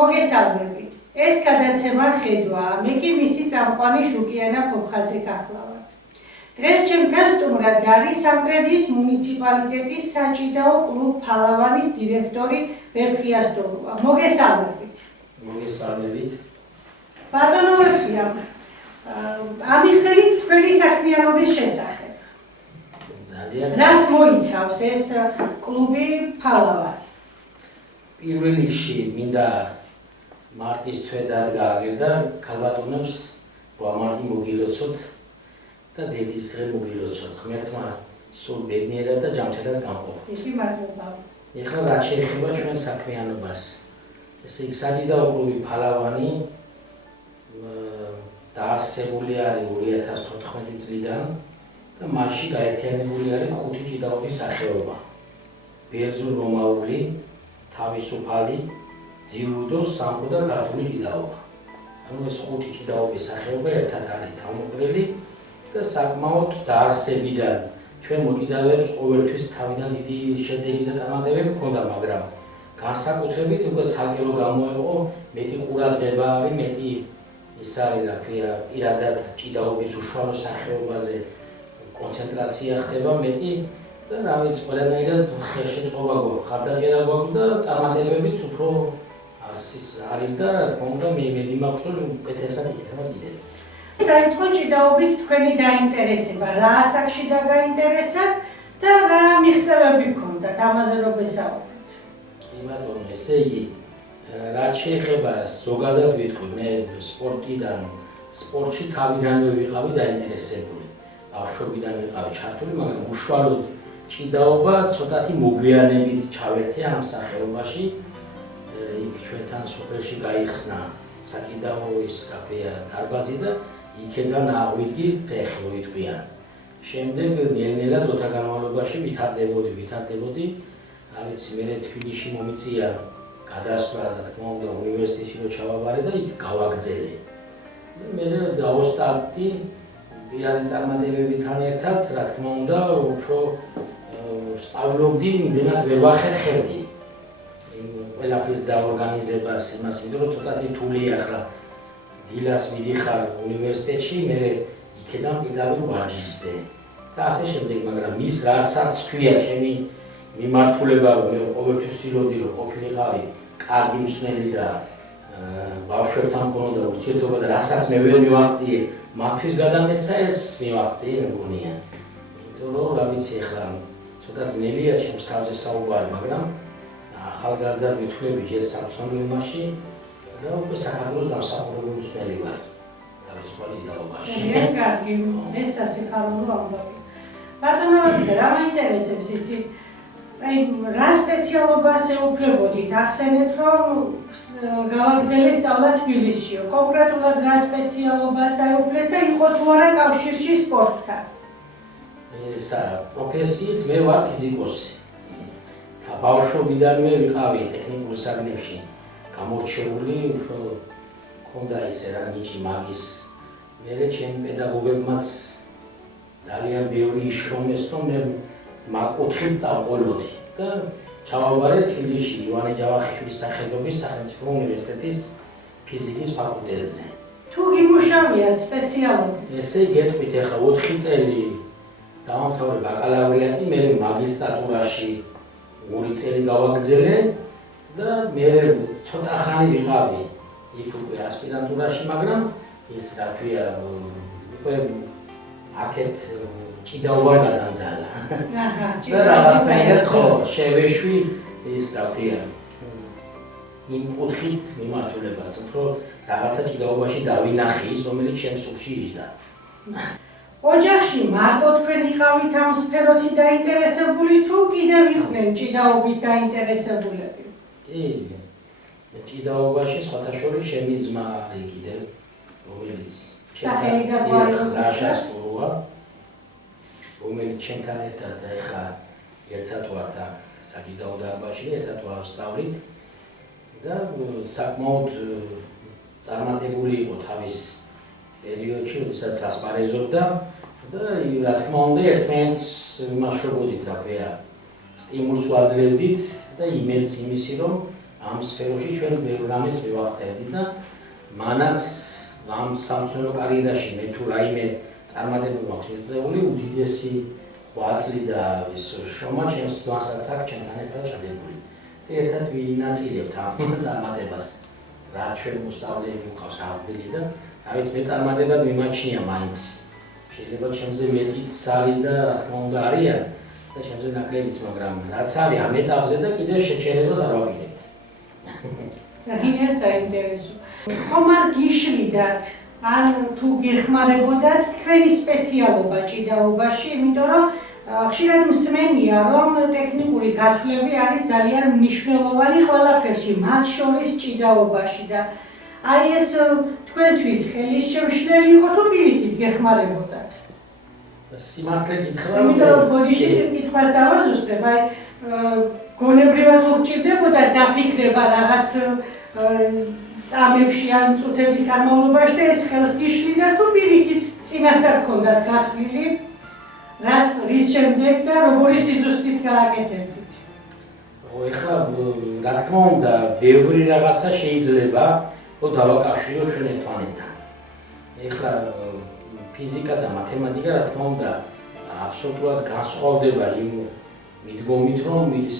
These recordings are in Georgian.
მოგესალმებით. ეს გადაცემა ხედვაა. მე კი მისი წამყვანი ჟუკიანა ფოფხაძე გახლავართ. დღეს ჩემთან სტუმრად არის სამტრედიის მუნიციპალიტეტის საჭიდაო კლუბ ფალავანის დირექტორი ვეფხია სტოლუა. მოგესალმებით. მოგესალმებით. ბატონო ვეფხია, ამიხსენით თქვენი საქმიანობის შესახებ. რას მოიცავს ეს კლუბი ფალავანი? პირველ რიგში მინდა მარტის თვე დადგა ქალბატონებს რომ ამარგი მოგილოცოთ და დედის დღე მოგილოცოთ. ღმერთმა სულ ბედნიერად და ჯანმრთელად გამყოფ. იხი მადლობა. ეხლა რაც შეეხება ჩვენ საქმიანობას. ესე იგი საჭიდაო კლუბი ფალავანი დაარსებული არის 2014 წლიდან და მასში გაერთიანებული არის 5 ჭიდაობის სახეობა. ბერძნულ-რომაული, თავისუფალი, ძიუდო, სამბო და ქართული ჭიდაობა. ანუ ეს 5 ჭიდაობის სახეობა ერთად არის თავმოყრილი და საკმაოდ დაარსებიდან ჩვენ მოჭიდავეებს ყოველთვის თავიდან დიდი შედეგი და წარმატებები ჰქონდა, მაგრამ განსაკუთრებით უკვე ცალკე რო გამოეყო მეტი ყურადღება არის, მეტი ის არის რა ქვია, პირადად ჭიდაობის უშუალო სახეობაზე კონცენტრაცია ხდება მეტი და რა ვიცი, ყველანაირად შეწყობა გვაქვს, ხარდაჭერა გვაქვს და წარმატებებიც უფრო არის და რა თქმა უნდა მედი მაქვს რომ უკეთესად იქნება კიდევ. დაიწყო ჭიდაობით თქვენი დაინტერესება, რა ასაკში დაგაინტერესებთ და რა მიღწევები გქონდათ, ამაზე რო გესაუბროთ. კი ბატონო, ესე იგი, რაც შეეხება ზოგადად ვიტყვი, მე სპორტში თავიდანვე ვიყავი დაინტერესებული. ბავშვობიდან ვიყავი ჩართული, მაგრამ უშუალოდ ჭიდაობა ცოტათი მოგვიანებით ჩავერთე ამ სახეობაში. იქ ჩვენთან სოფელში გაიხსნა საჭიდაო ის რა ქვია დარბაზი და იქედან ავიდგი ფეხი მოიტყვიან. შემდეგ ნელ-ნელა დროთა განმავლობაში ვითარდებოდი. რა ვიცი, მე თბილისში მომიწია გადასვლა და თქმა უნდა უნივერსიტეტში რო ჩავაბარე და იქ გავაგრძელე. და მე დავოსტარტი პირადი წარმატებებთან ერთად, რა თქმა უნდა, უფრო სწავლობდი, იმდენად ვერ ვახერხებდი ყველაფრის დაორგანიზებას, იმას ვიდრე რომ ცოტათი რთულია ახლა დილას მიდიხარ უნივერსიტეტში, მე იქედან პირდაპირ ვარჯიშზე და ასე შემდეგ, მაგრამ ის რასაც ქვია ჩემი მიმართულება, რომ მე ყოველთვის ვცდილობდი რომ ყოფილიყავი კარგი მსმელი და ბავშვებთან მქონოდა ურთიერთობა და რასაც მე ვერ მივაღწიე, მათთვის გადამეცა ეს მივაღწიე მეგონია. იმიტომ რომ რა ვიცი ახლა ცოტა ძნელია ჩემს თავზე საუბარი, მაგრამ ახალგაზრდა მithვლები ჯერ სამსონლოში და უკვე საქართველოს დამსახურებული მსმელი ვარ თავისუფალ ჭიდაობაში. ძალიან კარგი, ეს სასიხარულო ამბავი. ბატონო ვეფხია, რა მაინტერესებს იცი? აი, რა სპეციალობას ეუფლებოდით? ახსენეთ, რომ გავაგრძელეთ სწავლა თბილისშიო. კონკრეტულად რა სპეციალობას დაეუფლეთ და იყო თუ არა კავშირში სპორტთან? პროფესიით მე ვარ ფიზიკოსი. ბავშვობიდანვე ვიყავი ტექნიკურ საგნებში გამორჩეული, უფრო მქონდა ისე რა ნიჭი მაგის. მერე ჩემი პედაგოგებმაც ძალიან ბევრი იშრომეს, რომ მე მაგ-4-ით წავყოლოდი და ჩავაბარე თბილისში ივანე ჯავახიშვილის სახელობის სახელმწიფო უნივერსიტეტის ფიზიკის ფაკულტეტზე. თუ გიმუშავიათ სპეციალობით? ესე გეტყვით ახლა 4 წელი დავამთავრე ბაკალავრიატი, მე მაგისტრატურაში 2 წელი გავაგრძელე და მე ცოტა ხანი ვიყავი იქ უკვე ასპირანტურაში, მაგრამ ის რა ქვია უკვე აქეთ ჭიდაობა გადამძალა. და რაღაცნაირად ხო შევეშვი ის რა ქვია იმ 4-ით მიმართულებას, უფრო რაღაცა ჭიდაობაში დავინახე ის, რომელიც ჩემს სულში იჯდა. ოჯახში მარტო თქვენ იყავით ამ სფეროთი დაინტერესებული თუ კიდევ იყვნენ ჭიდაობით დაინტერესებულები? კი, ჭიდაობაში სხვათა შორის ჩემი ძმა არის კიდევ, რომელიც სახელი და გვარი ლაშა სტოლუა, რომელიც ჩემთან ერთად ახლა ერთად ვართ აქ საჭიდაო დარბაზში, ერთად ვასწავლით და საკმაოდ წარმატებული იყო თავის პერიოდში, როდესაც ასპარეზობდა და რა თქმა უნდა ერთმანეთს ვიმაშრობოდით, რა ქვია, სტიმულს ვაძლევდით და იმედს იმისი, რომ ამ სფეროში ჩვენ ბევრ რამეს მივახცევდით და მანაც ამ სამწუხარო კარიერაში მე თუ რაიმე წარმატება მაქვს მიღწეული, უდიდესი 8 წელი და ის შრომა ჩემს ზღვასაც აქვს ჩემთან ერთად ჩადებული. ერთად ვინაწილებთ ამ წარმატებას, რაც ჩვენ მოსწავლეები ვყავს აღზრდილი და დავით მე წარმატებად მიმაჩნია მაინც. შეიძლება ჩემზე მეტიც არის და რა თქმა უნდა არიან და ჩემზე ნაკლებიც, მაგრამ რაც არის ამ ეტაპზე და კიდევ შეჩერებას არ ვაპირებთ. ძალიან საინტერესო. ხომ არ გიშლიდათ ან თუ გეხმარებოდათ თქვენი სპეციალობა ჭიდაობაში, იმიტომ რომ ხშირად მსმენია, რომ ტექნიკური გათვლები არის ძალიან მნიშვნელოვანი ყველაფერში, მათ შორის ჭიდაობაში და აი ეს თქვენთვის ხელისშემშლელი იყო თუ პირიქით გეხმარებოდათ? სიმართლე გითხრა, იმიტომ რომ ბოდიში კითხვას დავაზუსტებ, აი გონებრივად ხო გჭირდებოდა დაფიქრება რაღაც წამებში ან წუთების განმავლობაში და ეს ხელს გიშლიდა თუ პირიქით წინასწარ გქონდათ გათვლილი, რის შემდეგ და როგორი სიზუსტით გააკეთებდით? ეხლა რა თქმა უნდა, ბევრი რაღაცა შეიძლება რომ დავაკავშირო ჩვენ ერთმანეთთან. ეხლა ფიზიკა და მათემატიკა რა თქმა უნდა აბსოლუტურად განსხვავდება იმ მიდგომით, რომ ის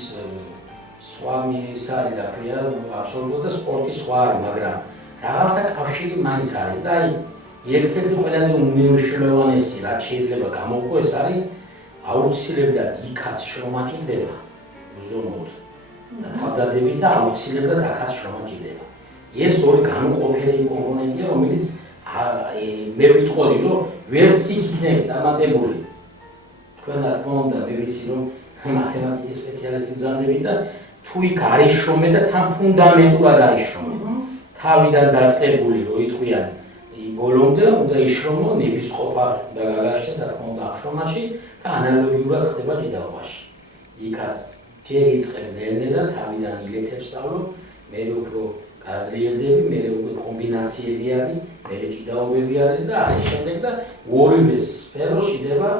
სხვა ის არის რა ქვია, აბსოლუტურად და სპორტი სხვა არის, მაგრამ რაღაცა კავშირი მაინც არის და აი ერთ-ერთი ყველაზე უმნიშვნელოვანესი რაც შეიძლება გამოვყო ეს არის აუცილებლად იქაც შრომა ჭირდება უზომოდ და თავდადებით და აუცილებლად აქაც შრომა ჭირდება. ეს ორი განუყოფელი კომპონენტია, რომელიც მე ვიტყოდი, რომ ვერც იქ იქნება წარმატებული. თქვენ რა თქმა უნდა მე ვიცი, რომ მათემატიკის სპეციალისტი ბრძანდებით და თუ იქ არის შრომა და თან ფუნდამენტურად არის შრომა. თავიდან დაწყებული რო იტყვიან ბოლომდე უნდა იშრომო ნებისყოფა და გაგაშთეს რა თქმა უნდა შრომაში და ანალოგიურად ხდება ჭიდაობაში. იქაც ჯერ იწყებ ნელ და თავიდან ილეთებს სწავლობ, მე უფრო გაზრიელდები, მე უკვე კომბინაციები არის, მე ჭიდაობები არის და ასე შემდეგ და ორივე სფეროში ხდება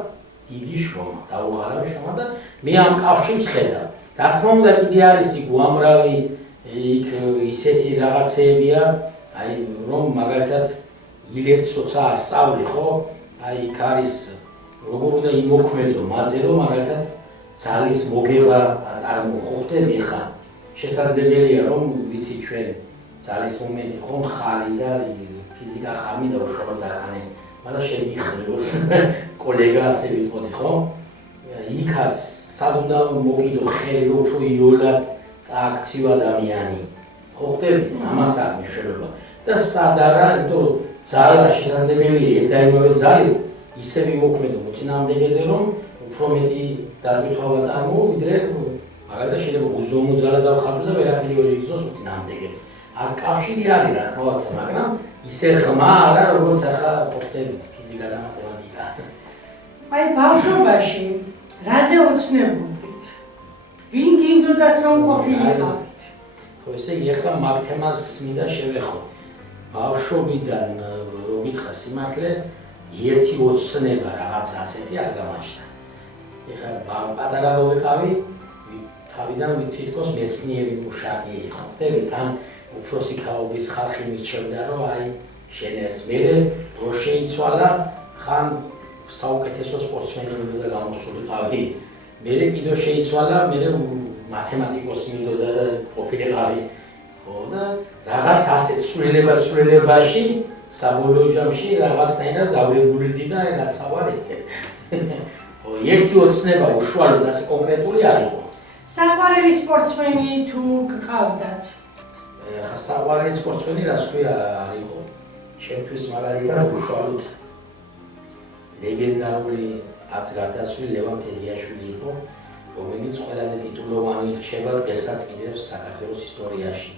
დიდი შრომა, დაუღალავი შრომა და მე ამ კავშირს ხედავ. რა თქმა უნდა კიდე არის იქ უამრავი იქ ისეთი რაღაცეებია, აი რომ მაგალითად ილეთს როცა ასწავლი ხო, აი იქ არის როგორ უნდა იმოქმედო მასზე რომ მაგალითად ძალის მოგება წარმოუხო ხდები ხა. შესაძლებელია რომ ვიცი ჩვენ ძალის მომენტი ხომ ხალი და ფიზიკა ხამი და უშუალოდ დაკანე. მაგრამ შეგიხსენებოს კოლეგა ასე ვიტყოდი ხო? იქაც სად უნდა მოკიდო ხელი რომ უფრო იოლად წააქციო ადამიანი. ხო ხდებით ამას არ მნიშვნელობა. და სად არა, იმიტომ ძალა შესაძლებელია ერთდაიმავე ძალით ისე მიმოქმედო მოწინააღმდეგეზე რომ უფრო მეტი დაგვითვალა წარმოო ვიდრე მაგალითად შეიძლება უზომო ძალა დავხატო და ვერაფერი ვერ იგზნოს მოწინააღმდეგე. არ კავშირი არის რა თქმა, მაგრამ ისე ხმა არა როგორც ახლა ხდებით ფიზიკა და მათემატიკა. აი ბავშვობაში რაზე ოცნებობდით? ვინ გინდოდათ რომ ყოფილიყავით? ხო ესე იგი ახლა მაგ თემას მინდა შევეხო. ბავშვობიდან რო გითხრა სიმართლე ერთი ოცნება რაღაც ასეთი არ გამაჩნდა. ეხლა პატარა რო ვიყავი, თავიდან თითქოს მეცნიერი მუშაკი იყო. თან უფროსი თაობის ხალხი მირჩევდა რომ აი შენ ეს მერე დრო შეიცვალა, ხან საუკეთესო სპორტსმენი მინდოდა გამოსულიყავი. მერე კიდევ შეიცვალა, მერე მათემატიკოსი მინდოდა და ყოფილიყავი. ხო და რაღაც ასე ცვლილებაში საბოლოო ჯამში რაღაცნაირად დავრეგულდი და რაცავარი. ხო ერთი ოცნება უშუალოდ ასე კონკრეტული არ იყო. საყვარელი სპორტსმენი თუ გყავდათ? ხა საყვარელი სპორტსმენი რაც ქვია არ იყო. ჩემთვის მაგალითად უშუალოდ ლეგენდარული აც გარდაცვლილი ლევან თედიაშვილი იყო, რომელიც ყველაზე ტიტულოვანი რჩება დღესაც კიდევ საქართველოს ისტორიაში.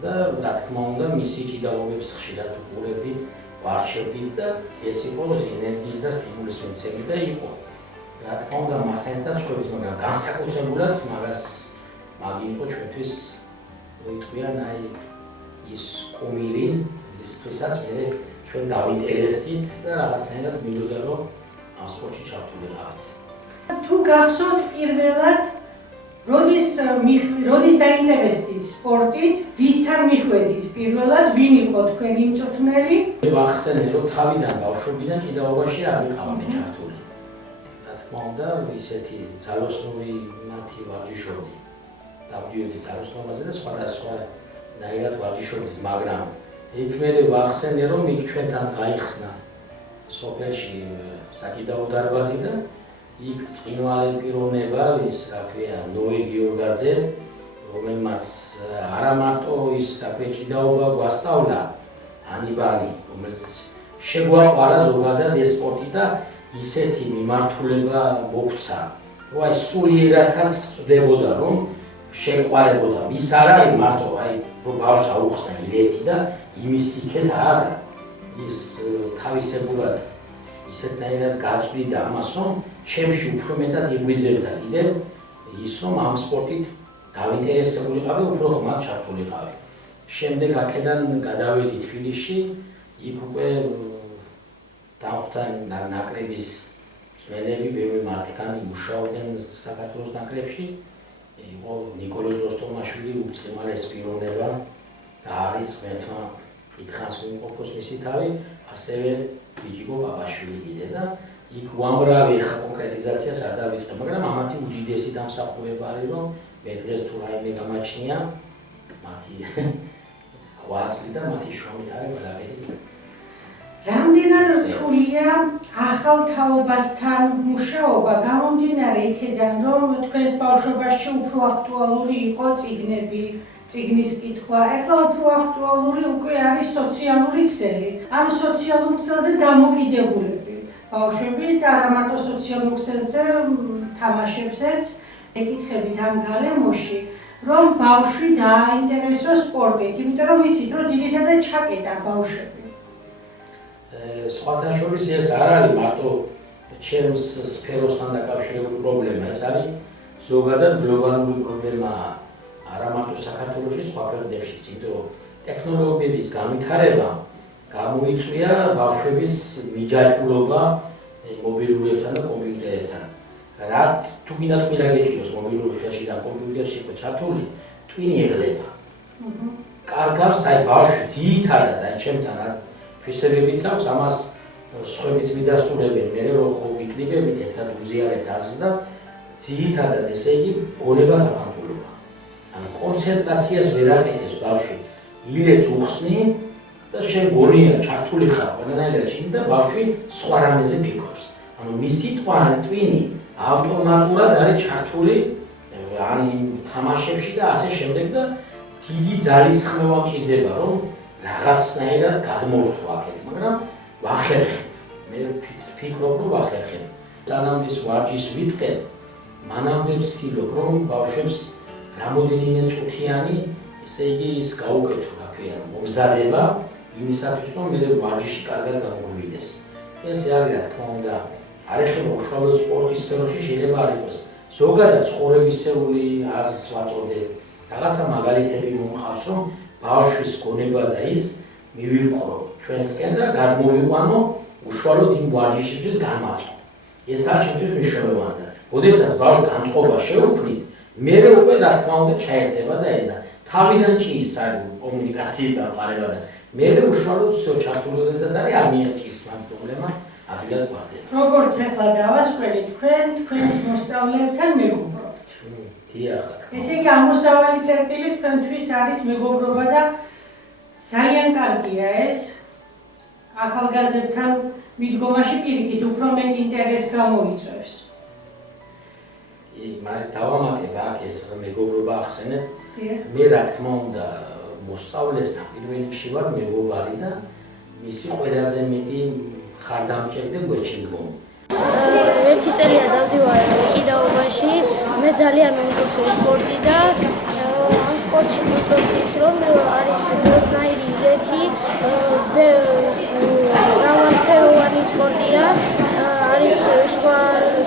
და რა თქმა უნდა მისი ჭიდაობებს ხშირად უყურებდით, ვარჩევდით და ეს იყო ენერგიის და სტიმულის მომცემი და იყო. რა თქმა უნდა მასთან ერთად ცხოვრების, მაგრამ განსაკუთრებულად მაგი იყო ჩვენთვის ვიტყვიან აი ის კუმირი, ისთვისაც მე ჩვენ დავინტერესდით და რაღაცნაირად მინდოდა რომ ამ სპორტში ჩავთვლილიყავით. თუ გახსოვთ პირველად როდის დაინტერესდით სპორტით, ვისთან მიხვედით პირველად, ვინ იყო თქვენი მწვრთნელი? ვახსენე, რომ თავიდან ბავშვობიდან ჭიდაობაში არ ვიყავი ჩართული. რა თქმა უნდა, ისეთი ძალოსნური მათი ვარჯიშობდი. დავდიოდი ძალოსნობაზე და სხვადასხვა ნაირად ვარჯიშობდით, მაგრამ იქ მე ვახსენე, რომ იქ ჩვენთან გაიხსნა სოფელში საკიდაო დარბაზი და იქ წყინვალე პიროვნება, ის რა ქვია, ნოე გიორგაძე, რომელმაც არა მარტო ის რა ქვია ჭიდაობა გვასწავლა, ანიბალი, რომელიც შეგვაყვარა ზოგადად ეს სპორტი და ისეთი მიმართულება მოგვცა, რომ აი სულიერადაც წდებოდა, რომ შეყვარებოდა. ის არ არის მარტო აი რომ ბავშვს აუხსნა ილეთი და იმის იქეთ არა. ის თავისებურად ისეთნაირად გაწვდიდა ამას, რომ ჩემში უფრო მეტად იგვიძებდა კიდევ ის, რომ ამ სპორტით დავინტერესებულიყავი, უფრო ხმად ჩართულიყავი. შემდეგ აქედან გადავედი თბილისში, იქ უკვე დავხვდა ნაკრების მსმენელი, ბევრი მათგანი მუშაობდნენ საქართველოს ნაკრებში. იყო ნიკოლოზ როსტომაშვილი, უწყინვალეს პიროვნება და არის ღმერთმა ითხრას მიუყოფოს მისი თავი, ასევე ბიჭიკო პაპაშვილი კიდე და იქ უამრავი ხა კონკრეტიზაციას არ დავიწყე, მაგრამ ამათი უდიდესი დამსახურება არის, რომ მე დღეს თუ რაიმე გამაჩნია, მათი ღვაწლი და მათი შრომით არის ყველაფერი. რამდენად რთულია ახალ თაობასთან მუშაობა, გამომდინარე იქედან, რომ თქვენს ბავშვობაში უფრო აქტუალური იყო წიგნები, წიგნის კითხვა, ეხლა უფრო აქტუალური უკვე არის სოციალური ქსელი. ამ სოციალურ ქსელზე დამოკიდებულები ბავშვები და არა მარტო სოციალურ ქსელზე, თამაშებზეც ეკითხებით ამ გარემოში, რომ ბავშვი დააინტერესოს სპორტით, იმიტომ რომ ვიცით, რომ ძირითადად ჩაკეტა ბავშვები. სხვათა შორის ეს არ არის მარტო ჩემს სფეროსთან დაკავშირებული პრობლემა, ეს არის ზოგადად გლობალური პრობლემაა. არა მარტო საქართველოში, სხვა ქვეყნებშიც, იმიტომ რომ ტექნოლოგიების განვითარება გამოიწვია ბავშვების მიჯაჭვულობა მობილურებთან და კომპიუტერებთან. რა თუ გინდა თქვენ გეჭიროს მობილური ხელში და კომპიუტერში იყო ჩართული, ტვინი ეღლება. კარგავს აი ბავშვი ძირითადად აი ჩემთან ფისებებიც აქვს, ამას სხვებიც მიდასტურებენ, მე რომ ხო ვიკრიბებით ერთად უზიარებთ აზრს და ძირითადად ესე იგი გონება დაფანტულობა. ანუ კონცენტრაციას ვერ აკეთებს ბავშვი, ილეთს უხსნი და შენ გონია ჩართული ხარ ყველანაირად და ბავშვი სხვა რამეზე ფიქრობს. ანუ მისი ტვინი ავტომატურად არის ჩართული ან თამაშებში და ასე შემდეგ და დიდი ძალისხმევა მჭირდება, რომ რაღაცნაირად გადმოვთვა აქეთ, მაგრამ ვახერხებ. მე ვფიქრობ, რომ ვახერხებ. სანამ ის ვარჯიშს ვიწყებ, მანამდე ვცდილობ, რომ ბავშვებს რამოდენიმე წუთიანი, ესე იგი ის გაუკეთო, რა ქვია, მომზადება იმისათვის, რომ მე ვარჯიში კარგად გამოგვივიდეს. ეს არის, რა თქმა უნდა, არ ეხება უშუალოდ სპორტის სფეროში, შეიძლება არ იყოს. ზოგადად ცხოვრებისეული აზრს ვაწოდებ, რაღაცა მაგალითები მომყავს, რომ ბავშვის გონება და ის მივიმყრო ჩვენსკენ და გადმოვიყვანო უშუალოდ იმ ვარჯიშისთვის განმაწყო. ეს არის ჩვენთვის მნიშვნელოვანი. როდესაც ბავშვი განწყობა შეუქმნით, მე უკვე რა თქმა უნდა ჩაერთება და ეს და თავიდან ჭრის არის კომუნიკაციის დამყარება და მე უშუალოდ ჩართული როდესაც არის არ მიაჭრის მაგ პრობლემა ადვილად გვარდება. როგორც ახლა დავასკველი თქვენს მოსწავლეებთან მეგობრობთ. დიახ. ესე იგი ამოსავალი წერტილი თქვენთვის არის მეგობრობა და ძალიან კარგია ეს. ახალგაზრდებთან მიდგომაში პირიქით უფრო მეტ ინტერესს გამოიწვევს. დავამატებ აქ ეს მეგობრობა ახსენეთ. მე რა თქმა უნდა მოსწავლესთან პირველ რიგში ვარ მეგობარი და მისი ყველაზე მეტი ხარდამჭერი და გვერდჩინგონი. ერთი წელია დავდივარ ჭიდაობაში, მე ძალიან მომწონს სპორტი და ამ სპორტში მომწონს ის, რომ არის ბევრნაირი ილეთი, მრავალფეროვანი სპორტია, არის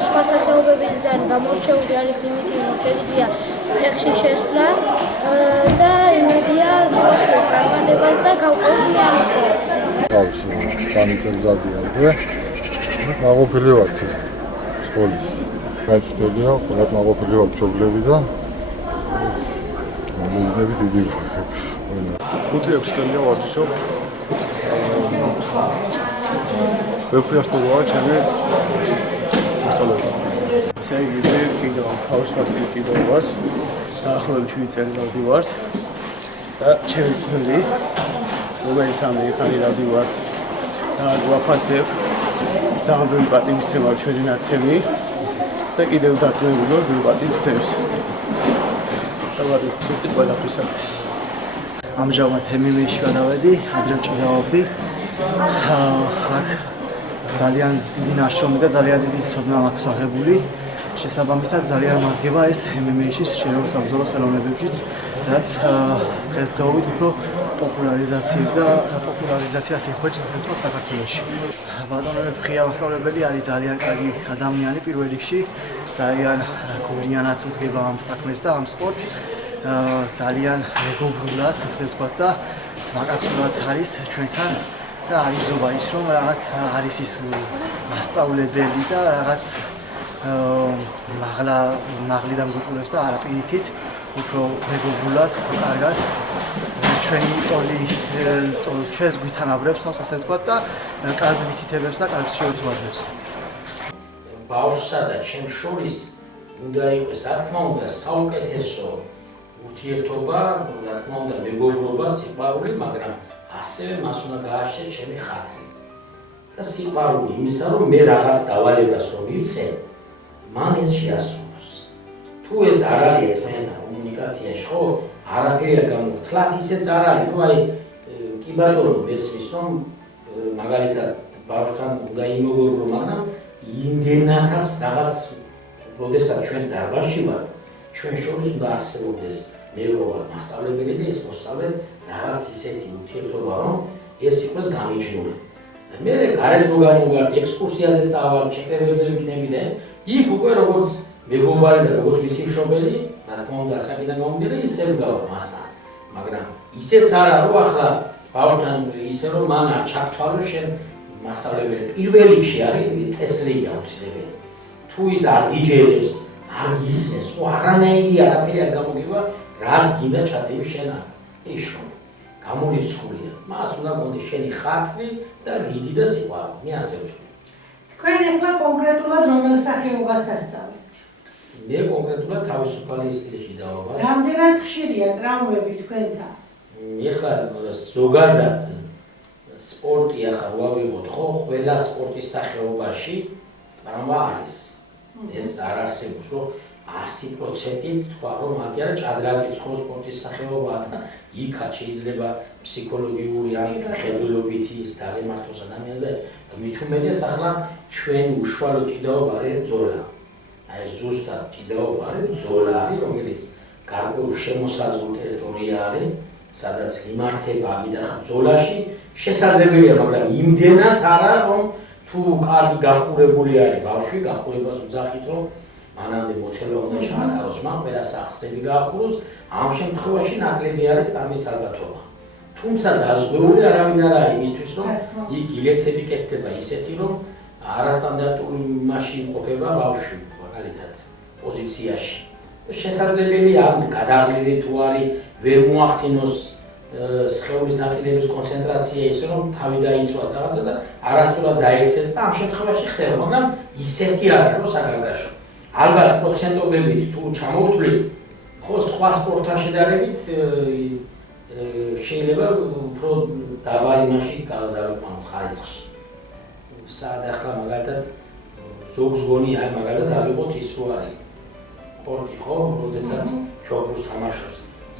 სხვა სახეობებისგან გამორჩეული არის იმით, რომ შეიძლება ფეხში შესვლა და იმედია მოვახდეთ წარმატებას და გავყოლი ამ სპორტს. სამი წელიწადია უკვე მაყოფილი ვარ სკოლის. გაჩვენილია, ყველა მაყოფილი ვარ მშობლებიდან. მოგვიდებით დიდი ხალხი. 5-6 წელია ვარჯიშობ. ვეფრიასტოვაა ჩემი მასწავლებელი. შეიძლება ჭიდაო თავისუფლად ჭიდაობას დაახლოებით 7 წელი დავდივართ და ჩემი ძმები რომელიც ამერიკაში დავდივართ და გვაფასებ ძალიან ბევრი პატივისცემა ჩვენი ნაცემი და კიდევ დაწუნებული ვარ ბევრი პატივისცემის და ვართ ყველაფრისათვის. ამჟამად MMA-ში გადავედი, ადრე ჭიდაობდი. აქ ძალიან დიდი ნაშრომი და ძალიან დიდი ცოდნა მაქვს აღებული. შესაბამისად ძალიან მარგება ეს MMA-ში შერეულ საბრძოლო ხელოვნებებშიც, რაც დღესდღეობით უფრო პოპულარიზაციას ეხოჭს საქართველოში. ბატონო ფრია მასწავლებელი არის ძალიან კარგი ადამიანი პირველ რიგში, ძალიან გულიანად უდგება ამ საქმეს და ამ სპორტს. ძალიან მეგობრულად, ასე ვთქვათ და ძმაკაცურად არის ჩვენთან და არის ზობა ის რომ რაღაც არის ის მასწავლებელი და რაღაც მაღლიდან გვიყურებს და არა პირიქით უფრო მეგობრულად, უფრო კარგად ჩვენი ტოლი ჩვენს გვითანაბრებს თავს ასე ვთქვათ და კარგ მითითებებს და კარგ შეუძლებებს. ბავშვსა და ჩემს შორის უნდა იყოს, რა თქმა უნდა, საუკეთესო ურთიერთობა, რა თქმა უნდა, მეგობრობა, სიყვარული, მაგრამ ასევე მას უნდა გააჩნდეს ჩემი ხათრი. და სიყვარული იმისა, რომ მე რაღაც დავალებას რომ ვიცე, მან ეს შეასრულოს. თუ ეს არ არის ერთმანეთთან კომუნიკაციაში, ხო, არაფერი არ გამოგთლათ, ისეც არ არის, რომ აი კი ბატონო მესმის, რომ მაგალითად ბავშვთან უნდა იმოგებრო, მაგრამ იმდენათაც რაღაც, როდესაც ჩვენ დარბაზში ვართ, ჩვენ შორის უნდა არსებობდეს მეგობრობა, მასწავლებელი და ეს მოსწავლე რაღაც ისეთი ურთიერთობა, რომ ეს იყოს გამიჯნული. და მე გარეთ რო გამოვართ, ექსკურსიაზე წავალ, ჩემპიონატზე ვიქნები და იქ უკვე როგორც მეგობარი და როგორც მისი მშობელი, რა თქმა უნდა, ასაკიდან გამომდინარე, ისე ვდავარ მასთან. მაგრამ ისეც არა, რომ ახლა ბავშვთან ისე რომ მან არ ჩაქთვალო შენ მასწავლებელი. პირველ რიგში არის წესრიგი აუცილებელი. თუ ის არ გიჯერებს, არ გისმენს, ხო არანაირი არაფერი არ გამოგივა, რაც გინდა ჩადები შენ არ. იშო. გამორიცხულია. მას უნდა გქონდეს შენი ხათრი და რიდი და სიყვარული. მე ასე ვთქვი. თქვენ ახლა კონკრეტულად რომელ სახეობას ასწავლეთ? მე კონკრეტულად თავისუფალი სტილში დავაბარ. რამდენად ხშირია ტრამვები თქვენთან? ეხლა ზოგადად სპორტი ახლა რო ავიღოთ, ხო, ყველა სპორტის სახეობაში ტრამვა არის. ეს არ არსებობს, რომ 100%-ით თქვა, რომ მაგ არა ჭადრაკიც ხო სპორტის სახეობაა და იქაც შეიძლება ფსიქოლოგიური ან ხელოვნებითი ის დაგემართოს ადამიანს და მით უმეტეს ახლა ჩვენი უშუალო ჭიდაობა არის ბრძოლა. აი ზუსტად ჭიდაობა არის ბრძოლა არის, რომელიც გარკვეულ შემოსაზღვრულ ტერიტორია არის, სადაც იმართება ამიდახა ბრძოლაში შესაძლებელია, მაგრამ იმდენად არა, რომ თუ კარგი გახურებული არის ბავშვი, გახურებას უძახით, რომ მანამდე მოთელვა უნდა ჩაატაროს, მაგრამ ყველა სახსრები გაახუროს, ამ შემთხვევაში ნაკლები არის ტრამვის ალბათობა. თუმცა დაზღვეული არავინ არ არის იმისთვის, რომ იქ ილეთები კეთდება ისეთი, რომ არასტანდარტული მასში იმყოფება ბავშვი, მაგალითად, პოზიციაში. შესაძლებელია ამ გადაღლილი თუ არის ვერ მოახდინოს სხეულის ნაწილების კონცენტრაცია ისე რომ თავი დაიცვას რაღაცა და არასწორად დაეცეს და ამ შემთხვევაში ხდება, მაგრამ ისეთი არის, რომ საგანგაშო. ალბათ პროცენტობებით თუ ჩამოვთვლით, ხო, სხვა სპორტთან შედარებით შეიძლება უფრო დაბალი მასში გადავიყვანოთ ხარისხში. სად ახლა მაგალითად ზოგს გონი აი მაგალითად ავიღოთ ის რო არის სპორტი, ხო, როდესაც ჩოგბურთს თამაშობს.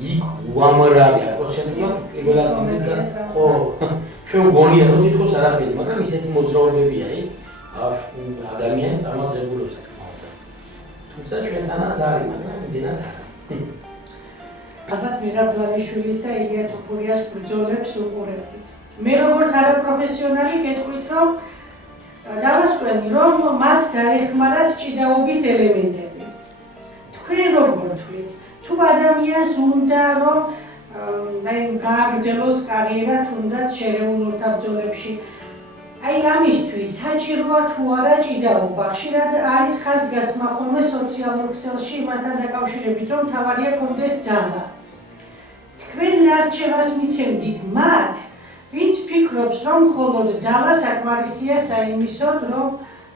იქ უამრავია პროცენტულად პირველ ადგილზე ხო ჩვენ გონია რომ თითქოს არაფერი, მაგრამ ისეთი მოძრაობებია იქ ადამიანი ამას რეგულირებს. თუმცა ჩვენთანაც არის, მაგრამ იმდენად არა. ალბათ მირაბლანიშვილის და ილია ტოპურიას ბრძოლებს უყურებდით. მე როგორც არაპროფესიონალი გეტყვით, რომ დავასკვენი, რომ მათ დაეხმარათ ჭიდაობის ელემენტები. თქვენ როგორ თვლით? თუ ადამიანს უნდა რომ გააგრძელოს კარიერა თუნდაც შერეულ ურთაბრძოლებში, აი ამისთვის საჭიროა თუ არა ჭიდაობა? ხშირად არის ხაზგასმა ხოლმე სოციალურ ქსელში იმასთან დაკავშირებით, რომ თავარია კონდეს ძალა. თქვენ რა რჩევას მიცემდით მათ, ვინც ფიქრობს, რომ მხოლოდ ძალა საკმარისია საიმისოდ, რომ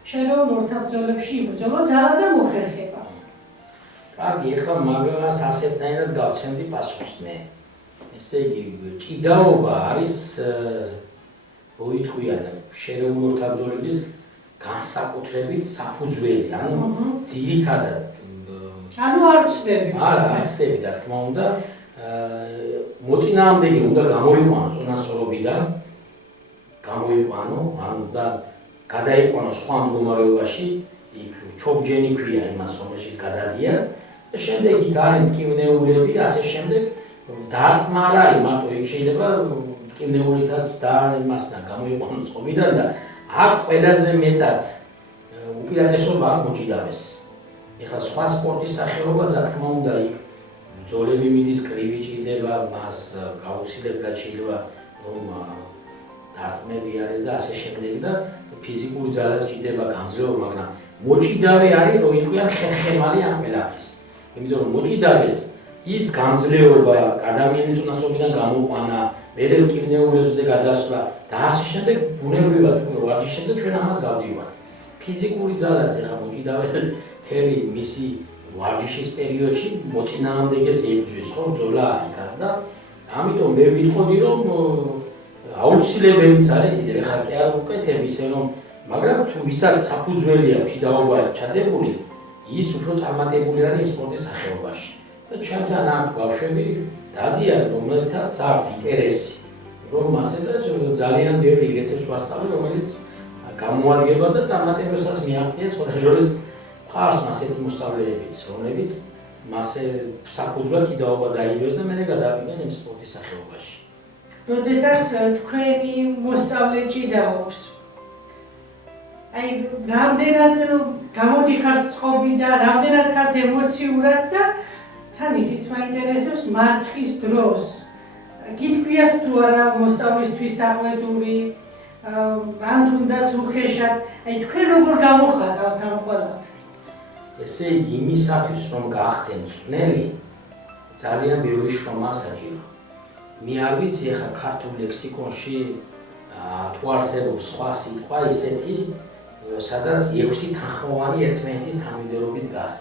შერეულ ორთაბრძოლებში იბრძოლო ძალა და მოხერხება. კარგი, ეხლა მაგას ასეთნაირად გავცემდი პასუხს მე. ესე იგი, ჭიდაობა არის როიტყვიან შერეული ორთაბრძოლების განსაკუთრებით საფუძველი, ანუ ძირითადად ანუ არ ვცდები. არა, არ ვცდები, რა თქმა უნდა. მოწინააღმდეგე უნდა გამოიყვანოს წონასწორობიდან, ანუ და გადაიყვანოს სხვა მდგომარეობაში, იქ ჩობჯენი ქვია იმას, რომელშიც გადადიან. და შემდეგ იქ არის მტკივნეულები, ასე შემდეგ დარტყმა არ არის მარტო იქ შეიძლება მტკივნეულითაც და იმასთან გამოიყვანოს წყობიდან და აქ ყველაზე მეტად უპირატესობა აქვს მოჭიდავეს. ეხლა სხვა სპორტის სახეობაც რა თქმა უნდა იქ ბრძოლები მიდის, კრივი ჭირდება, მას გაუცილებლად შეიძლება რომ დარტყმები არის და ასე შემდეგ და ფიზიკური ძალაც ჭირდება გამძლეობა, მაგრამ მოჭიდავე არის რომ იტყვიან ხერხემალი ამ ყველაფრის. იმიტომ რომ მოჭიდავეს ის გამძლეობა, ადამიანის წონასწორობიდან გამოყვანა, მერე მტკივნეულებზე გადასვლა და ასე შემდეგ ბუნებრივად უკვე ვარჯიშის შემდეგ ჩვენ ამას გავდივართ. ფიზიკური ძალაც ეხლა მოჭიდავე მთელი მისი ვარჯიშის პერიოდში მოწინააღმდეგეს ებრძვის, ხო, ბრძოლა იქაც და ამიტომ მე ვიტყოდი რომ აუცილებელიც არის კიდევ ეხლა კი არ ვუკეთებ ისე რომ მაგრამ თუ ვისაც საფუძველი აქვს ჭიდაობა ჩადებული ის უფრო წარმატებული არის სპორტის სახეობაში. და ჩვენთან აქ ბავშვები დადიან, რომელთაც აქვს ინტერესი, რომ ასე და ძალიან ბევრი ელექტროს ვასწავლე, რომელიც გამოადგება და წარმატებასაც მიაღწიეს, ხოთაშორის ყავს ასეთი მოსწავლეებიც, რომლებიც მასე საფუძვლად ჭიდაობა დაიბერეს და მერე გადავიდნენ იმ სპორტის სახეობაში. როდესაც თქვენი მოსწავლე ჭიდაობს, აი რამდენად გამოდიხართ წყობიდან, რამდენად ხართ ემოციურად და თან ისიც მაინტერესებს მარცხის დროს. გითქვიათ თუ არა მოსწავლისთვის საყვედური, ან თუნდაც უხეშად, აი თქვენ როგორ გამოხატავთ ამ ყველაფერს? ესე იგი, იმისათვის რომ გახდეთ მწვრთნელი, ძალიან ბევრი შრომა საჭირო. მე არ ვიცი ეხლა ქართულ ლექსიკონში თუ არსებობს სხვა სიტყვა ისეთი, სადაც 6 თანხმოვანი ერთმანეთის თანმიმდევრობით დგას.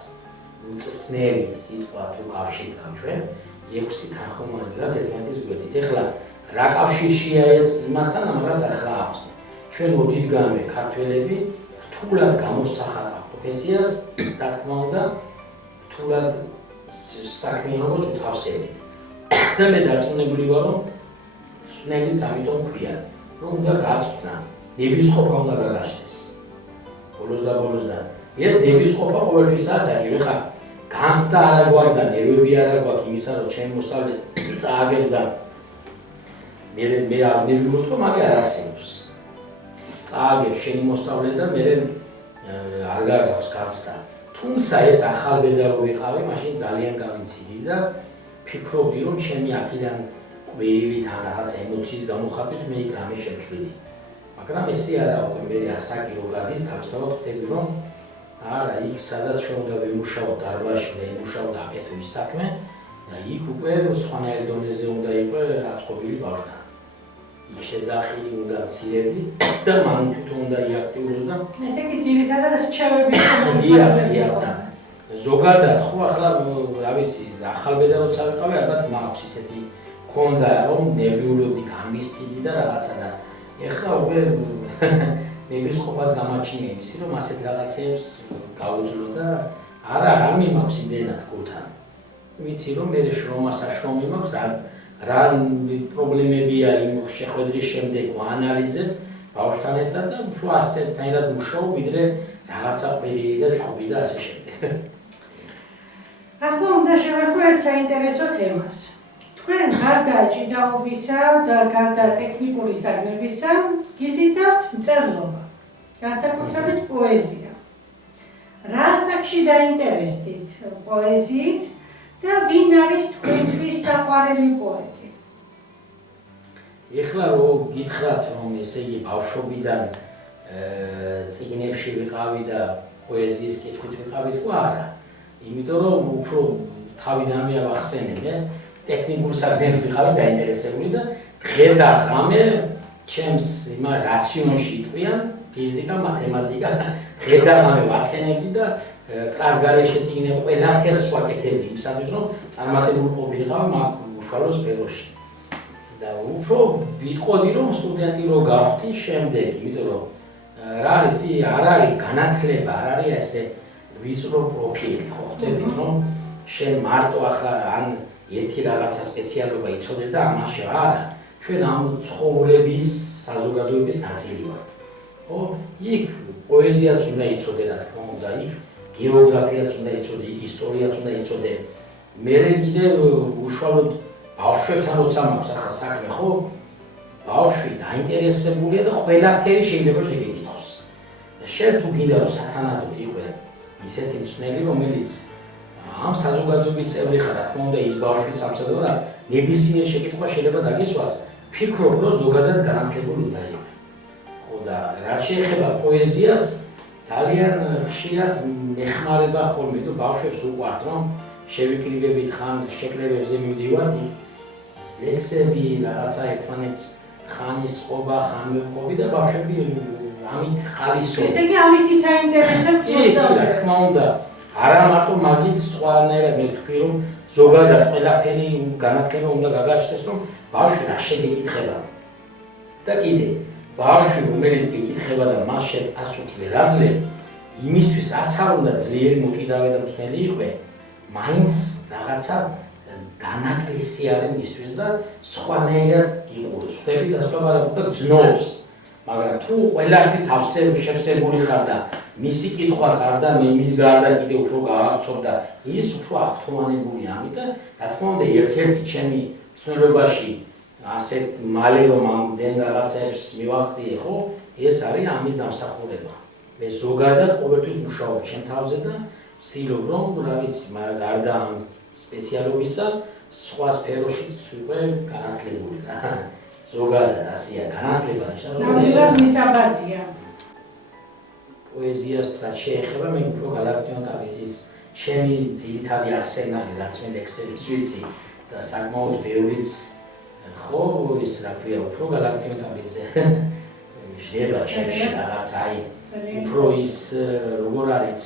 მწვრთნელი სიტყვა თუ კავშირგან ჩვენ 6 თანხმოვანი დგას ერთმანეთის გვერდით. ეხლა რა კავშირშია ეს იმასთან, ამას ახლა აქვს. ჩვენ ოდითგანვე ქართველები რთულად გამოსახავთ პროფესიას, რა თქმა უნდა, რთულად საქმიანობას უთავსებთ. და მე დარწმუნებული ვარ, რომ მწვრთნელიც ამიტომ ქვია, რომ უნდა გაწყვნა, ნებისყოფა უნდა გაგაშთეს. ბოლოს და ეს ნებისყოფა ყოველთვისაც არის. ეხლა განცდა არ აგვაქვს და ნერვები არ აგვაქვს იმისა, რომ ჩემი მოსწავლე წააგებს და მე არ ნერვიულობ, მაგე არ არსებობს. წააგებს შენი მოსწავლე და მე არ გაგავს განცდა. თუმცა ეს ახალბედა რო ვიყავი, მაშინ ძალიან გავიციდი და ფიქრობდი, რომ ჩემი აქედან ყვირილით ან რაღაც ემოციის გამოხატვით მე იქ რამე შევწვიდი. მაგრამ ესე არა, უკვე მე ასაკი რო გადის, თავისთავად ვხვდები, რომ არა, იქ სადაც ჩვენ უნდა ვიმუშაოთ დარბაზში და იმუშაოთ აკეთო ის საქმე და იქ უკვე სხვანაირ დონეზე უნდა იყო აწყობილი ბავშვთან. იქ შეძახილი უნდა მცირედი და მან თვითონ უნდა იაქტიუროს და ესე იგი ძირითადად რჩევების და ზოგადად ხო ახლა რა ვიცი, ახალბედა როცა ვიყავი, ალბათ მაქვს ისეთი ქონდა რომ ნერვიულობდი, გამისტიდი და რაღაცა და ეხლა უკვე ნებისყოფას გამაჩნია იმისი, რომ ასეთ რაღაცებს გავუძლო და არ მიმაქვს იმდენად გულთან. ვიცი რომ მე შრომა საშრომი მაქვს, რა პრობლემებია იმ შეხვედრის შემდეგ ვაანალიზებ ბავშვთან ერთად და უფრო ასეთნაირად მუშაობ, ვიდრე რაღაცა ყვირილი და ჭუბი და ასე შემდეგ. ახლა უნდა შევეხო ერთ საინტერესო თემას. თქვენ გარდა ჭიდაობისა და გარდა ტექნიკური საგნებისა გიზიდავთ მწერლობა, განსაკუთრებით პოეზია. რა ასაკში დაინტერესდით პოეზიით და ვინ არის თქვენთვის საყვარელი პოეტი? ეხლა რო გითხრათ, რომ ესე იგი ბავშვობიდან წიგნებში ვიყავი და პოეზიის კითხვით ვიყავი თუ არა. იმიტომ რომ უფრო თავიდანვე ავახსენებ, ტექნიკური საქმეებით ვიყავი დაინტერესებული და დღე და ღამე ჩემს იმა რაციონში იტყვიან ფიზიკა, მათემატიკა, დღე და ღამე ვაჩვენებდი და კლას გარეშე წიგნე ყველაფერს ვაკეთებდი იმისათვის რომ წარმატებული ყოფილიყავი მაგ უშუალო სფეროში. და უფრო ვიტყოდი რომ სტუდენტი რო გავხდი შემდეგ, იმიტომ რომ რა არის არ არის განათლება, არ არის ესე ვიწრო პროფილი, ხო ხდებით რომ შენ მარტო ახლა ან ერთი რაღაცა სპეციალობა იცოდე და ამაში არა, ჩვენ ამ ცხოვრების საზოგადოების ნაწილი ვართ. ხო, იქ პოეზიაც უნდა იცოდე, რა თქმა უნდა, იქ გეოგრაფიაც უნდა იცოდე, იქ ისტორიაც უნდა იცოდე. მე კიდევ უშუალოდ ბავშვებთან როცა მაქვს ახლა საქმე, ხო? ბავშვი დაინტერესებულია და ყველაფერი შეიძლება შეგეკითხოს. შენ თუ გინდა რომ სათანადოდ იყვე ისეთი მცნელი, რომელიც ამ საზოგადოების წევრი ხარ, რა თქმა უნდა, ის ბავშვიც ამცადო და ნებისმიერ შეკითხვა შეიძლება დაგესვას, ფიქრობ, რომ ზოგადად განათლებული უნდა იყო. ხო და რაც შეეხება პოეზიას, ძალიან ხშირად მეხმარება ხოლმე თუ ბავშვებს უყვართ, რომ შევიკრიბებით ხან შეკრებებზე მივდივართ, ლექსები, რაღაცა ერთმანეთს ხანის ყობა, ხან მივყობი და ბავშვები ამით ხალისო. ესე იგი ამით აინტერესებთ მოსწავლეებს. რა თქმა უნდა, არა მარტო მაგით სხვანაირად მე ვთქვი რომ ზოგადად ყველაფერი განათლება უნდა გაგაჩნდეს რომ ბავშვი რა შეგეკითხება. და კიდე ბავშვი რომელიც გეკითხება და მას პასუხს ვერ აძლევ, იმისთვის რაც არ უნდა ძლიერი მოჭიდავე და მწნელი იყვე, მაინც რაღაცა დანაკლისი არის მისთვის და სხვანაირად გიყურებს. ხდებით ასწავლად და გძნობს. მაგრამ თუ ყველაფერი შევსებული ხარ და მისი კითხვაც არ და მე მის გარდა კიდე უფრო გააჩვენებ და ის უფრო აღთქმანებული ამით და რა თქმა უნდა ერთ-ერთი ჩემი ცნობებაში ასეთ მალე რომ ამდენ რაღაცებს მივახციე, ხო, ეს არის ამის დამსახურება. მე ზოგადად ყოველთვის მუშაობ ჩემ თავზე და ვცდილობ რომ რა ვიცი, მაგრამ გარდა ამ სპეციალობისა სხვა სფეროშიც ვიყო განათლებული რა. ზოგადად ასეა განათლება ნამდვილად მისაბაძია. პოეზიას რაც შეეხება, მე უფრო გალაქტიონ დავიძის ჩემი ძირითადი არსენალი, რაც მე ლექსების ვიცი და საკმაოდ ბევრიც ხო ის რა ქვია, უფრო გალაქტიონ დავიძე ჟდება ჩემში რაღაც აი უფრო ის როგორ არის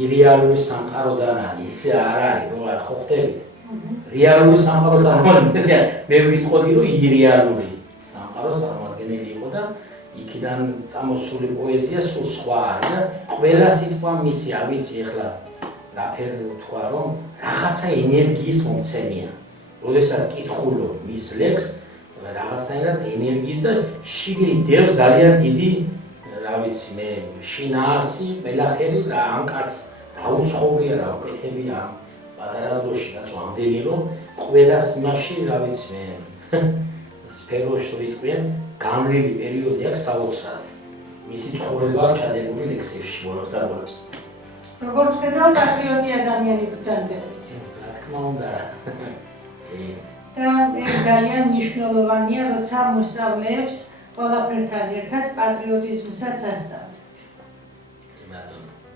ირეალური სამყაროდან არის, ისე არ არის, რომ ხო ხდებით. რეალური სამყარო წარმოადგენია, მე ვიტყოდი რომ ირეალური სამყარო წარმოადგენელი იყო და იქიდან წამოსული პოეზია სულ სხვა არის და ყველა სიტყვა მისი, არ ვიცი ახლა რაფერ ვთქვა, რომ რაღაცა ენერგიის მომცემია. როდესაც კითხულობ მის ლექსს, რაღაცაირად ენერგიის და შიგნით დევს ძალიან დიდი, რა ვიცი, მე შინაარსი, ყველაფერი რა ამ კაცს რა უცხოურია, რა უკეთებია ამ პატარა დროში რაც ამდენი რომ ყველას იმაში, რა ვიცი, მე სფეროში ვიტყვიან, გამლილი პერიოდი აქვს საოცრად. მისი ცხოვრება ჩადებული ლექსებში ბოლოს და ბოლოს. როგორც ხედავთ, პატრიოტი ადამიანი ბრძანდებით. რა თქმა უნდა. და ეს ძალიან მნიშვნელოვანია, როცა მოსწავლეებს ყველაფერთან ერთად პატრიოტიზმსაც ასწავლეთ.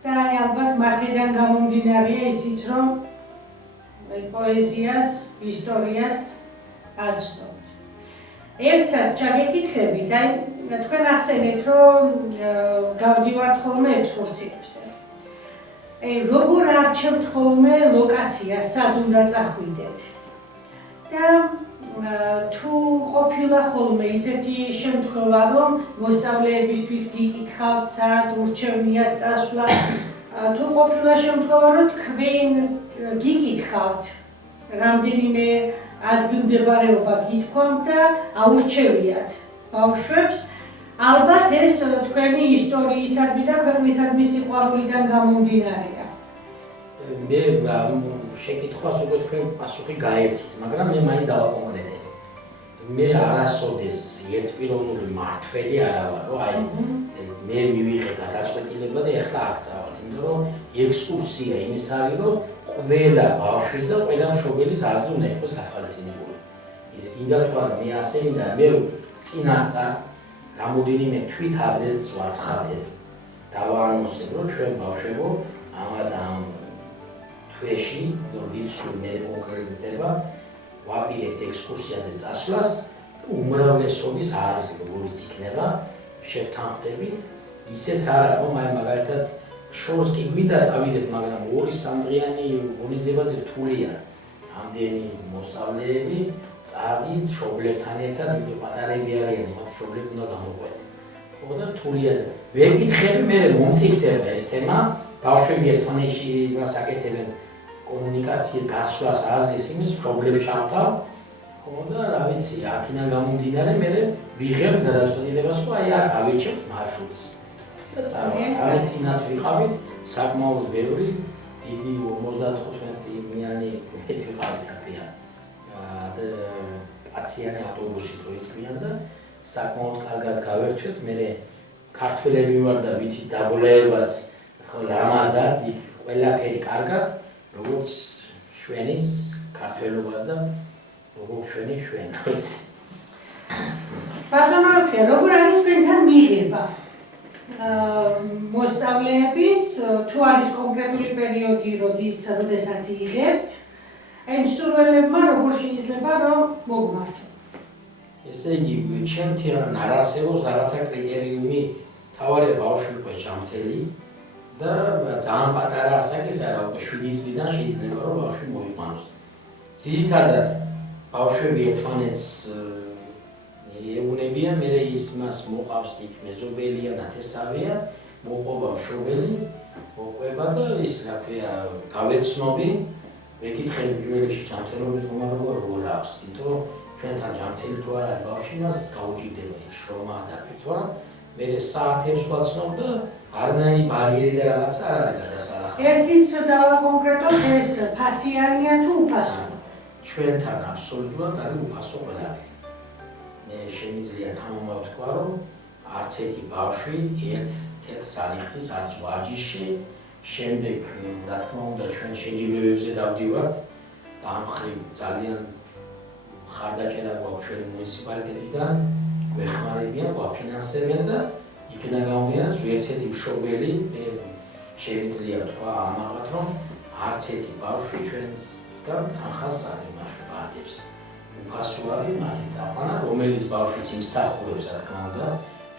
და ალბათ მაქედან გამომდინარეა ისიც, რომ პოეზიას, ისტორიას აჩვენებთ. ერთსაც ჩაგეკითხებით, აი თქვენ ახსენეთ, რომ გავდივართ ხოლმე ექსკურსიებზე. როგორ არჩევთ ხოლმე ლოკაციას, სად უნდა წახვიდეთ? და თუ ყოფილა ხოლმე ისეთი შემთხვევა, რომ მოსწავლეებისთვის გიკითხავთ, სად ურჩევნიათ წასვლა, თუ ყოფილა შემთხვევა, რომ თქვენ გიკითხავთ, რამდენიმე ადგილმდებარეობა გითქვამთ და აურჩევიათ ბავშვებს, ალბათ ეს თქვენი ისტორიისადმი და ქვეყნისადმი სიყვარულიდან გამომდინარეა. მე შეკითხვას უკვე თქვენ პასუხი გაეცით, მაგრამ მე მაინც დავაკონკრეტებ. მე არასოდეს ერთპიროვნული მართველი არა ვარ, რომ აი მე მივიღე გადაწყვეტილება და ეხლა აქ წავალ, იმიტომ რომ ექსკურსია იმის არის, რომ ყველა ბავშვის და ყველა მშობელის აზრი უნდა იყოს გათვალისწინებული. ის კიდევ თუ არა მე ასე მინდა, მე წინასწარ რამოდენიმე თვით ადრეც ვაცხადებ. დავაანონსებ, რომ ჩვენ ბავშვებო, ამათ ამ თვეში, რიცხვი მე კონკრეტდება, ვაპირებთ ექსკურსიაზე წასვლას და უმრავლესობის აზრი როგორიც იქნება, შევთანხმდებით, ისეც არა, რომ აი მაგალითად შორს კი გვინდა წავიდეთ, მაგრამ 2-3 დღიანი ღონისძიებაზე რთულია. ამდენი მოსწავლეები წავიდით მშობლებთან ერთად, ვიდრე პატარები არიან, მათ მშობლები უნდა გამოყვეთ. ხო და რთულია და ვერ გითხები, მე მომწიფდება ეს თემა, ბავშვები ერთმანეთში იმას აკეთებენ კომუნიკაციის გასვლას, აზრის იმის მშობლებს ჩავთავ, ხო და რა ვიცი, აქედან გამომდინარე მე ვიღებ გადაწყვეტილებას, რომ აი აქ ავირჩევთ მარშრუტს. და წავეცინათ ვიყავით საკმაოდ ბევრი დიდი 55-იანი ვიყავით აფია და პაციანი ავტობუსით ვიტყვიან და საკმაოდ კარგად გავერთვეთ. მე ქართველები ვარ და ვიცით დაბოლოებაც ლამაზად იქ ყველაფერი კარგად როგორც შვენის ქართველობას და როგორც შვენი შვენა ვიცი. ბატონო, როგორ არის თქვენთან მიღება? მოსწავლეების თუ არის კონკრეტული პერიოდი, როდესაც იღებთ, აი მსურველებმა როგორ შეიძლება რომ მოგმართონ? ესე იგი, ჩემთან არ არსებობს რაღაცა კრიტერიუმი, თავარია ბავშვი უკვე ჯანმრთელი და ძალიან პატარა ასაკის არა, უკვე 7 წლიდან შეიძლება რომ ბავშვი მოიყვანოს. ძირითადად ბავშვები ერთმანეთს ეუბნებიან, მე ის მას მოყავს იქ მეზობელია, ნათესავია, მოყვება მშობელი, მოყვება და ის რა ქვია, გავეცნობი, ვეკითხები პირველ რიგში ჯანმრთელობის მდგომარეობა როგორ აქვს, იმიტომ ჩვენთან ჯანმრთელი თუ არ არის ბავშვი, მას გაუჭირდება შრომა, დაფიქრვა, მე საათებს ვაცნობ და არანაირი ბარიერი და რაღაცა არ არის გადასალახი. ერთიც და კონკრეტულად ეს ფასიანია თუ უფასო? ჩვენთან აბსოლუტურად არის უფასო ყველაფერი. მე შემიძლია თანამოვთქვა, რომ არც ერთი ბავშვი ერთ სარიხის არც ვარჯიში, შემდეგ რა თქმა უნდა ჩვენ შეჯიბრებებზე დავდივართ და ამ მხრივ ძალიან ხარდაჭერა გვაქვს ჩვენი მუნიციპალიტეტიდან, გვეხმარებიან, გვაფინანსებენ და იქიდან გამომდინარე ვერც ერთი მშობელი შემიძლია თქვა ამაღათ, რომ არც ერთი ბავშვი ჩვენგან თანხას არ იმაშურებს. უფასო არის მათი წაყვანა, რომელიც ბავშვიც იმსახურებს, რა თქმა უნდა,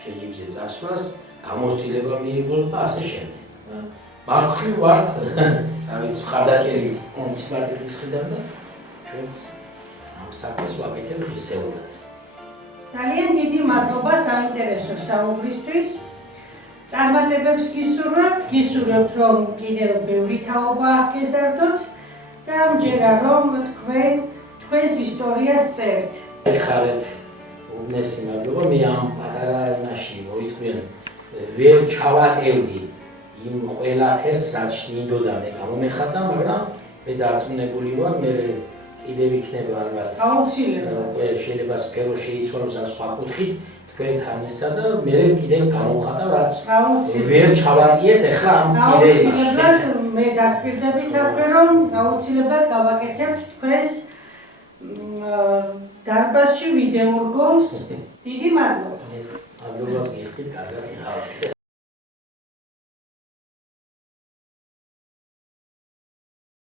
შეჯიბრზე წასვლას, გამოცდილება მიიღოს და ასე შემდეგ. მაგხრივ ვართ, რა ვიცი, მხარდაჭერი მუნიციპალიტეტის მხრიდან და ჩვენც ამ საქმეს ვაკეთებთ ისეულად. ძალიან დიდი მადლობა საინტერესო საუბრისთვის. წარმატებებს გისურვებთ, რომ კიდევ ბევრი თაობა გეზარდოთ და მჯერა რომ თქვენს ისტორიას წერთ. ეხარეთ უბნესი მადლობა, მე ამ პატარა იმაში მოიტყვიან, ვერ ჩავატევდი იმ ყველაფერს, რაც მინდოდა მე გამომეხატა, მაგრამ მე დარწმუნებული ვარ, მე კიდევ იქნება ალბათ აუცილებლად. შეიძლება სფერო შეიცვალოს ან სხვა კუთხით თქვენთან ისა და მე კიდევ გამოვხატავ, რაც ვერ ჩავატიეთ ახლა ამ მცირე იმაში. აუცილებლად მე დაგპირდებით აქვე, რომ აუცილებლად გავაკეთებთ თქვენს დარბაზში ვიდეორგოლს. დიდი მადლობა. მადლობას გიხდით, კარგად იყავით.